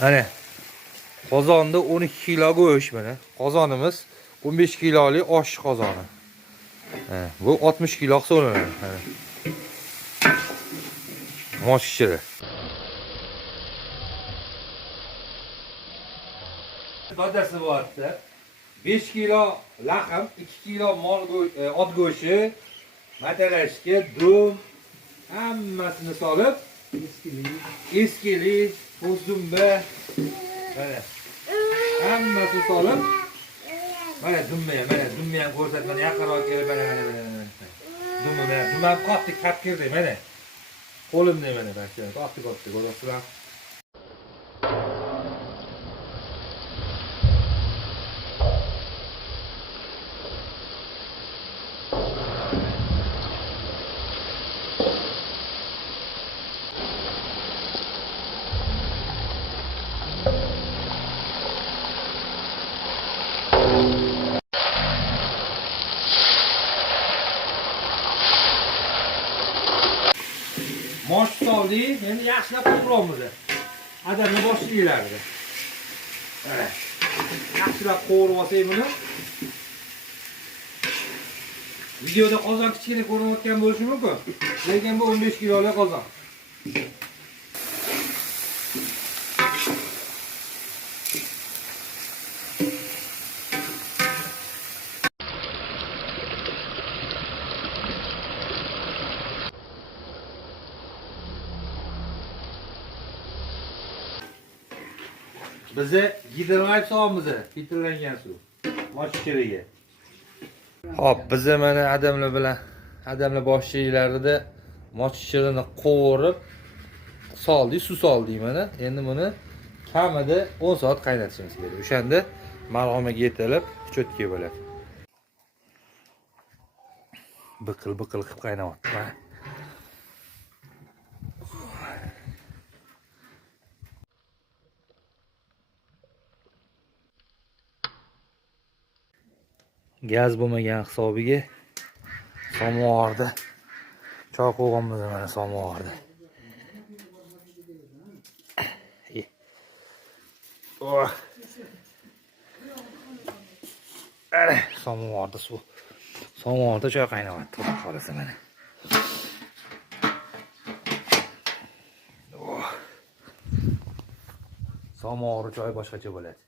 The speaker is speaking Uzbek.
Hani qozonda 12 kilo go'sht mana. Qozonimiz 15 kilolik osh qozoni. Bu 60 kilo hisoblanadi. Mosh ichiri. Badasi bo'lyapti. 5 kilo lahm, 2 kilo ot go'shti, matalashga, dum hammasini solib, eskilik, po'stumba, mana hammasini solib, mana dumni ham ko'rsatmani yaqinroq kelib mana. Dumni ham qattiq kirdi mana. Qo'limda mana barcha qattiq ko'ryapsizlar. Mosh soldik, endi yaxshilab qovuramiz. Adamni boshlaylardi. Yaxshilab qovurib olsak buni. Videoda qozon kichkina ko'rinayotgan bo'lishi mumkin, lekin bu 15 kilolik qozon. Bize gidrolayt suvimiz, filtrlangan suv. Mosh ichiriga. Hop, bize mana adamlar boshchilarida mosh ichirini qovurib soldik, suv soldik mana. Endi buni kamida 10 soat qaynatishimiz kerak. O'shanda marg'amaga yetilib, cho'tki bo'ladi. Biqil qilib qaynayapti. Gaz bo'lmagan hisobiga samovarda choy qo'yganmiz mana samovarda. Samovarda suv. Samovarda choy qaynayapti. Xolasa mana. Samovar choy boshqacha bo'ladi.